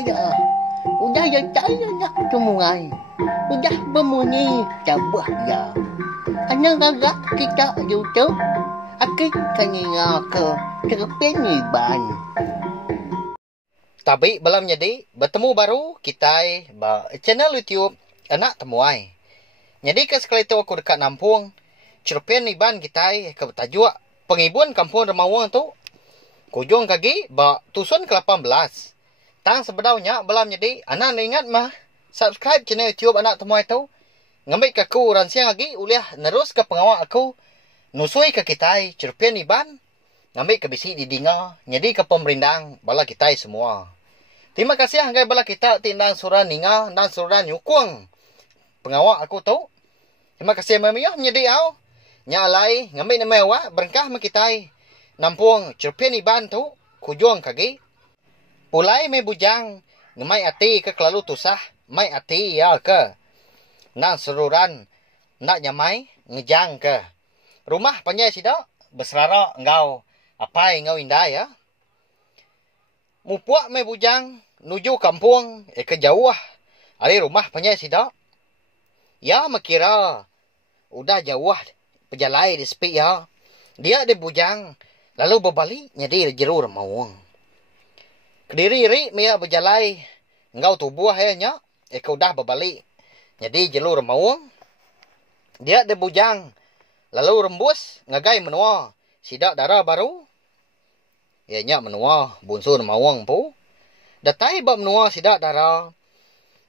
ya. Udah ya saya nak semua. Udah berbunyi cabah ya. Hanya agak kita YouTube. Akik kanya ke Cerpen Iban. Tapi belum jadi bertemu baru kita channel YouTube anak temuai. Jadi ke sekali itu aku dekat Nampung. Cerpen Iban kita ke tajuk pengibuan kampung Remawang tu. Kujung kaki tusun ke-18. Tang sebenarnya belum jadi. Anak ingat mah subscribe channel YouTube anak temuai tu. Ngambil ke aku ransiang lagi uliah nerus ke pengawal aku. Nusui ke kita Cerpen Iban. Ngambil ke bisi di dinga. Jadi ke pemerintah bala kita semua. Terima kasih anggai bala kita tindang surah ninga dan surah nyukung. Pengawal aku tu. Terima kasih memang menjadi au. Nyalai ngambil nama awak berkah makitai. Nampung Cerpen Iban tu kujung kaki. Pulai me bujang ngemai ati ke kelalu tusah. Mai ati ya ke. Nang seruran nak nyamai ngejang ke. Rumah panjai sidak berserara engkau apai engkau indah ya. Mupuak me bujang nuju kampung ke jauh. Ari rumah panjai sidak. Ya makira udah jauh pejalai di sepi ya. Dia di bujang lalu berbalik jadi jeru Remawang. Kediri-ri mea berjalai engkau tubuh ya nya ke udah berbalik jadi jeru Remawang. Dia di bujang lalu rembus ngagai menua sidak darah baru. Ya nya menua bunsur Remawang pu. Datai bab menua sidak darah.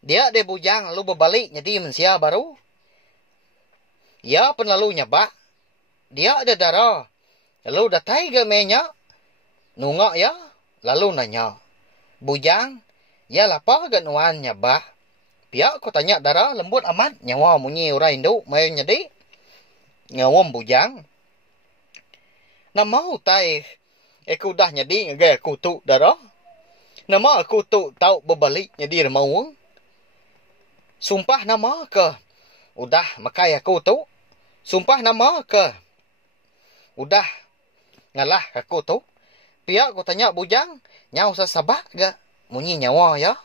Dia di bujang lalu berbalik jadi mensia baru. Ya pun lalu nyabak. Dia ada darah. Lalu datai ke menya. Nungak ya. Lalu nanya. Bujang. Ya lapar ke nuan nyabak. Pihak ko tanya darah lembut amat. Nyawa munyi orang Indo. Mayu nyedi. Ngawam bujang. Nama utai. Aku dah nyedi ngagai aku tu darah. Nama aku tu tau berbalik nyedi Remawang. Sumpah nama ke. Udah makai aku tu. Sumpah nama ke. Udah ngalah aku tu. Pihak aku tanya bujang. Nyau sesabak ke. Munyi nyawa ya.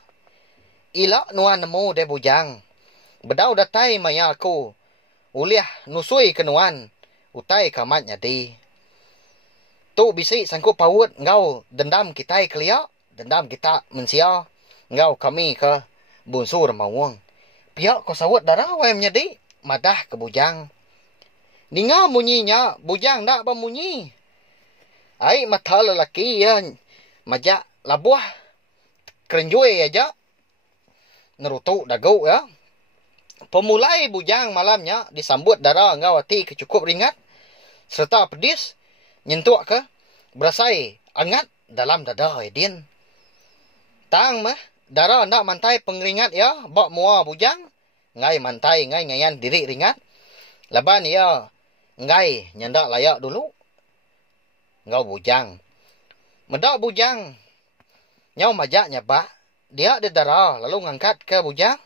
Ilak nuan nemu de bujang. Bedau datai maya aku. Uliah nusui ke nuan. Utai kamatnya di. Tu bisi sangkut paut. Ngau dendam kita keliak. Dendam kita mensia. Ngau kami ke bunsur Remawang. Pihak ko sawat darah wayam nyedi. Madah ke bujang. Ninga munyinya. Bujang nak bermunyi. Ai mata lelaki ya. Majak labuah. Kerenjui aja. Nerutuk dagu ya. Pemulai bujang malamnya. Disambut darah ngawati kecukup ringat. Serta pedis. Nyentuk ke. Berasai angat dalam dada edin. Tang mah. Darah nak mantai pengeringat ya. Bak mua bujang. Ngai mantai ngai ngayan diri ringat. Laban ya. Ngai nyandak layak dulu. Ngau bujang. Medak bujang. Nyau majak nyabak. Dia ada darah. Lalu ngangkat ke bujang.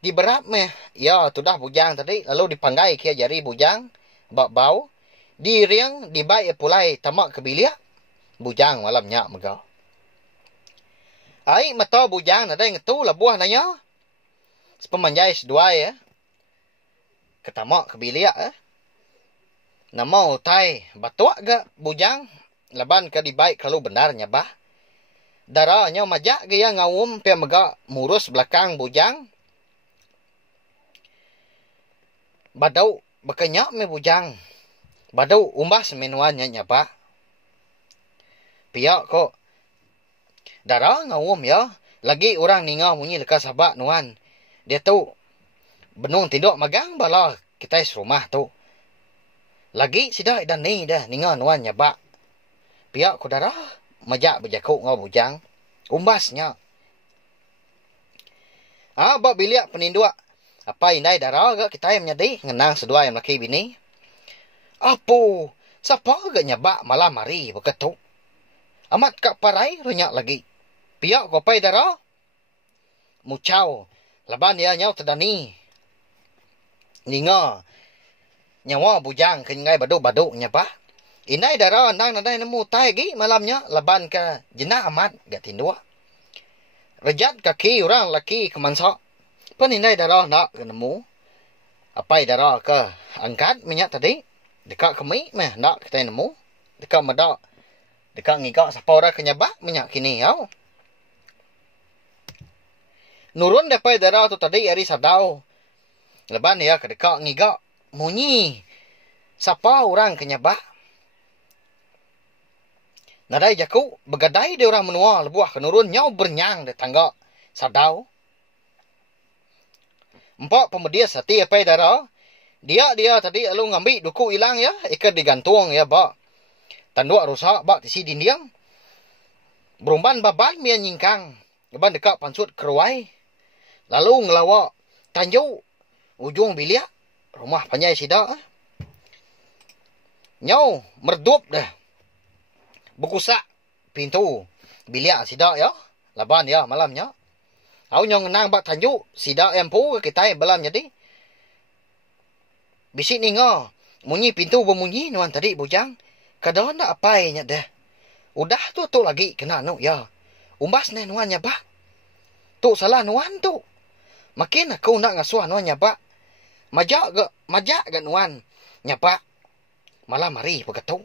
Diberap meh. Ya tudah bujang tadi. Lalu dipanggai kia jari bujang. Bak bau. Diriang dibaik pulai tamak ke bilik. Bujang malam nyak megau. Ai mata bujang ada yang tu lah buah nanya. Sepemanjai sedua ya. Ketamak ke bilik ya. Nama utai batuak ke bujang. Laban ke dibaik kalau benar nyabah. Darahnya majak ke yang ngawum pia megak murus belakang bujang. Badau bekenyak me bujang. Badau umbas menuannya nyabah. Pia kok. Darah ngawum ya. Lagi orang ninga munyi lekas sabak nuan. Dia tu benung tindok magang bala kita serumah tu. Lagi sidak dan ni dah ninga nuan nyabak. Pihak ko darah majak berjakuk ngau bujang. Umbasnya. Bak biliak peninduk. Apa indai darah ke kita yang menyedi. Ngenang sedua yang laki bini. Apo. Siapa ke nyabak malam hari beketuk. Amat kak parai renyak lagi. Pihak ko pai darah. Mucau. Laban ya nyau terdani. Ninga. Nyawa bujang kengai baduk-baduk nyabak. Inai darah nang nadai nemu tai gi malamnya laban ke jenah amat gak tindua. Rejat kaki orang laki ke mansa. Penindai darah nak ke nemu. Apa darah ke angkat minyak tadi. Dekat kemi meh nak kita nemu. Dekat medak. Dekat ngigak siapa orang kenyabak minyak kini yau. Nurun depai darah tu tadi hari sadau. Leban ya ke dekat ngigak. Munyi. Siapa orang kenyabak. Nadai jaku, begadai dia orang menua lebuah kenurun nyau bernyang di tangga sadau. Empat pemedia sati apa darah. Dia tadi lalu ngambil duku hilang ya, ikat digantung ya ba. Tanduk rusak ba tisi dinding. Berumban baban mia nyingkang. Leban dekat pansut keruai. Lalu ngelawak tanjau ujung bilik rumah panjai sidak. Nyau merdup dah. Bukusak pintu bilik sidak ya. Laban ya malamnya. Au nyong nang bak tanjuk sidak empu ke kita belam jadi. Bisik ni ngo. Munyi pintu bermunyi nuan tadi bujang. Kadang nak apa nya dah. Udah tu lagi kena nu ya. Umbas ni nuan nya ba. Tu salah nuan tu. Makin aku nak ngasuh nuan nya ba. Majak ke nuan nya ba. Malam hari begitu.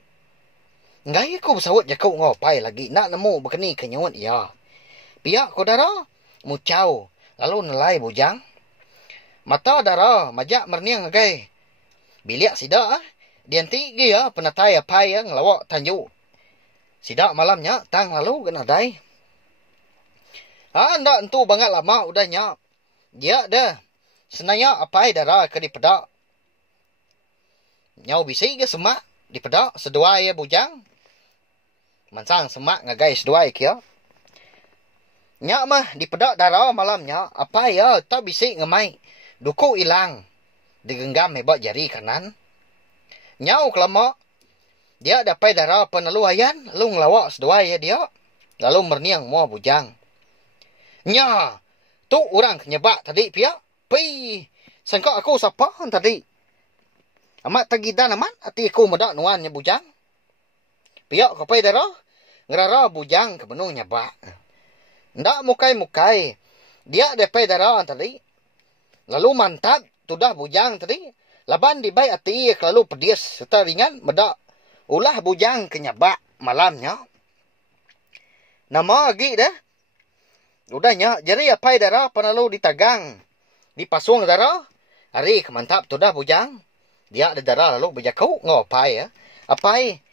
Ngai aku bersawat jakau ngopai lagi nak nemu begini kenyuat ya. Pihak ko dara mucau lalu nelai bujang. Mata dara majak merniang agai. Bilik sidak dianti ge ya penatai apai yang ngelawak tanju. Sidak malamnya tang lalu genadai. Anda entu banget lama udahnya. Dia dah senaya apai dara ke di pedak. Nyau bisi ke semak di pedak sedua ya bujang. Mansang semak ngagai sedua kia. Nyak mah di pedak dara malamnya apa ya tak bisi ngemai. Duku hilang. Digenggam hebat jari kanan. Nyau kelama. Dia dapat dara peneluayan. Lalu ngelawak sedua ya dia. Lalu merniang mua bujang. Nya. Tu orang kenyebak tadi pihak. Pi. Sangka aku siapa tadi. Amat tagidan aman. Hati aku medak nuannya bujang. Pihak kapai dara. Ngerara bujang ke benuh nyebak. Ndak mukai-mukai. Dia dapat dara tadi. Lalu mantap. Tudah bujang tadi. Laban dibai ati lalu pedis. Serta ringan medak. Ulah bujang kenyabak malamnya. Nama lagi dah. Udahnya. Jadi apa darah penalu ditagang. Dipasung darah. Hari kemantap tudah bujang. Dia ada darah lalu berjakau. Ngapai ya. Apai.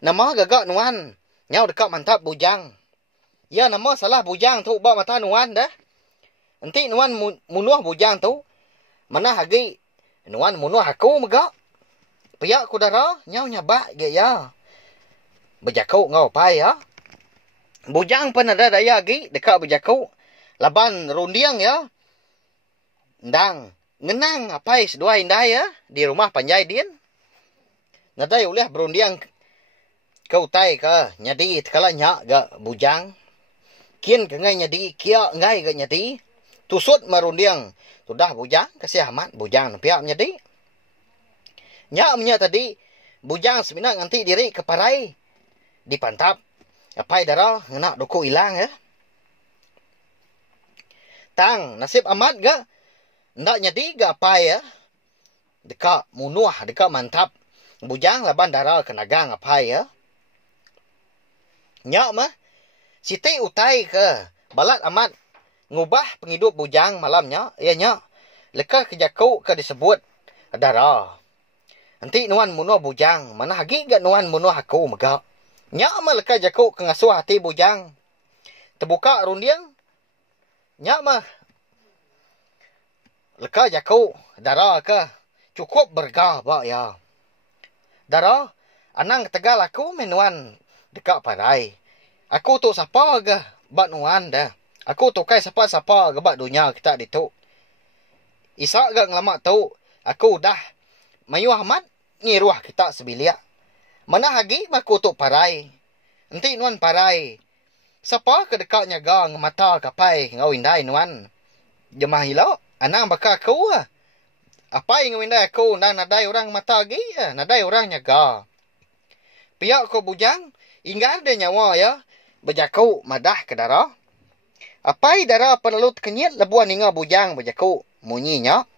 Nama gagak nuan. Nyau dekat mantap bujang. Ya nama salah bujang tu. Bawa mata nuan dah. Nanti nuan munuh bujang tu. Mana hagi nuan munuh aku megak. Pihak ku darah nyau nyabak ge ya. Berjakau ngau pai ya. Bujang pun ada daya lagi dekat berjakau. Laban rundiang ya. Ndang ngenang apai sedua indah ya di rumah panjai din. Nadai uleh berundiang kau tai ka nyadi kala nya ga bujang. Kien ke ngai nyadi kia ngai ga nyadi. Tusut marundiang sudah bujang kasih amat bujang pihak nyadi. Nya nya tadi bujang seminang nanti diri ke parai dipantap apai darah ngena duku hilang ya. Tang nasib amat ga ndak nyadi ga apai ya. Dekat munuah dekat mantap bujang laban darah kenagang apai ya. Nya mah siti utai ke balat amat ngubah penghidup bujang malamnya ianya leka kejakau ke disebut darah. Nanti nuan munuh bujang mana hagi gak nuan munuh aku megak. Nya mah leka jakau ke ngasuh hati bujang. Terbuka rundiang. Nya mah leka jakau darah ke cukup bergah ba ya. Darah anang tegal aku menuan dekat parai. Aku tu siapa ke bat nuan dah. Aku tu kai siapa-siapa ke bat dunia kita ditu. Isak gak ngelamak tu. Aku dah mayuh amat ngiruah kita sebilik. Mana hagi aku tu parai. Nanti nuan parai. Siapa ke dekat nyaga ngemata kapai ngau indai nuan. Jemah hilau. Anang baka aku lah. Apa yang ngau indai aku. Nang nadai orang mata lagi. Nadai orang nyaga. Pihak ko bujang. Inggar dia nyawa ya. Berjakau madah ke darah. Apai dara penelut kenyit lebuan ninga bujang bajaku munyinya.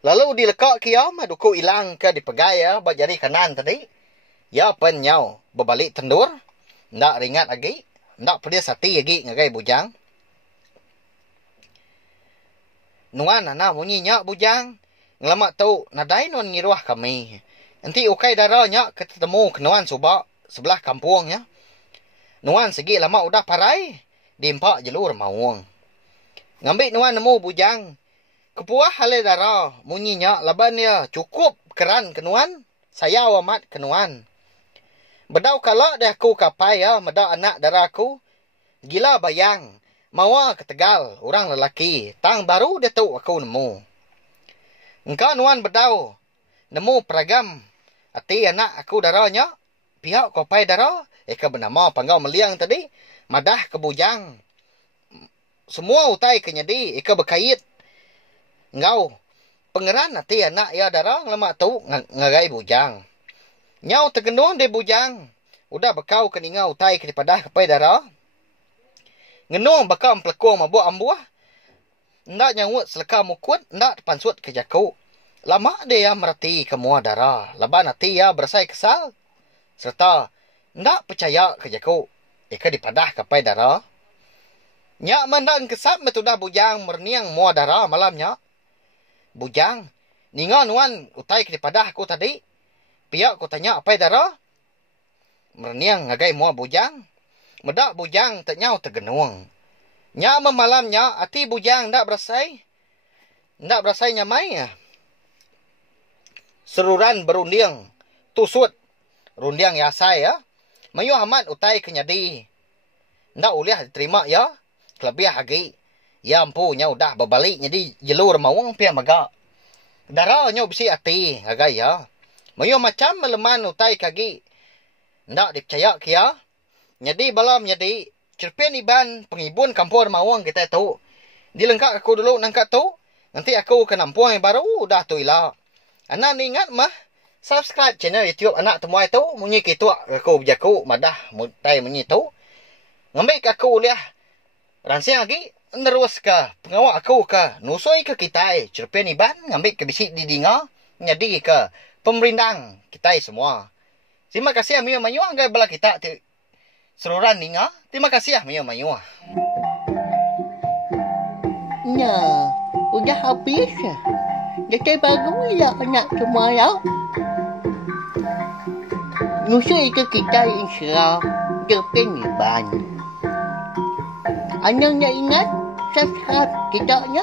Lalu dilekak kia maduku ilang ke dipegai ya bajari kanan tadi. Ya penyau berbalik tendur. Ndak ringat lagi. Ndak pedih sati lagi ngagai bujang. Nuan ana munyinya bujang. Ngelamak tau nadai nuan ngiruah kami. Nanti ukai darahnya ketemu kenuan subak sebelah kampungnya. Nuan segi lama udah parai. Dimpak jalur mawang. Ngambil nuan nemu bujang. Kepuah halai darah. Munyinya laban ya cukup keran kenuan. Saya amat kenuan. Bedau kalak dah aku kapai ya. Medak anak darahku. Gila bayang. Mawa ke Tegal. Orang lelaki. Tang baru dia tahu aku nemu. Engkau nuan bedau. Nemu peragam. Ati anak aku darahnya. Pihak kapai darah. Eka bernama panggau meliang tadi. Madah ke bujang. Semua utai kenyadi. Eka berkait. Engkau. Pengeran hati anak ya darah. Lemak tu ngagai bujang. Nyau tergendung di bujang. Udah bekau keninga utai kedipadah kepai darah. Ngenung bakal pelekung mabuk ambuah. Ndak nyawut seleka mukut. Ndak pansut ke jaku. Lama dia merati kemua darah. Laban hati ya bersai kesal. Serta ndak percaya ke jaku. Eka dipadah kapai darah. Nyak mandang kesap metudah bujang merniang mua darah malamnya. Bujang, ninga nuan utai kedipadah aku tadi. Pihak ku tanya apai darah. Merniang ngagai mua bujang. Medak bujang tak nyau tergenuang. Nyak memalamnya hati bujang ndak berasai. Ndak berasai nyamai. Seruran berunding. Tusut. Rundiang yasai ya. Mayu amat utai kenyadi. Ndak uliah diterima ya. Kelebih hagi. Ya ampunya udah berbalik. Jadi jalur mawang pihak magak. Darahnya besi hati. Agai ya. Mayu macam meleman utai kagi. Ndak dipercaya kia. Jadi balam jadi. Cerpian iban pengibun kampung mawang kita tahu. Dilengkap aku dulu nangkat tu. Nanti aku ke nampung yang baru. Udah tu ilah. Anak ni ingat mah. Subscribe channel YouTube anak temuai tu. Munyi kitu aku berjaku. Madah mutai munyi tu. Ngambil ke aku liah. Ransiang lagi. Nerus ke. Pengawak aku ke. Nusoi ke kita. Cerpian iban. Ngambil ke bisik didinga. Jadi ke. Pemerintang kita semua. Terima kasih Mio Mayu. Anggai bala kita. Seluruhan ninga. Terima kasih Mio Mayu. Nah. Udah habis. Jadi baru ya anak semua ya. Nusui ke kita insya Depan iban. Anaknya ingat subscribe kita ya.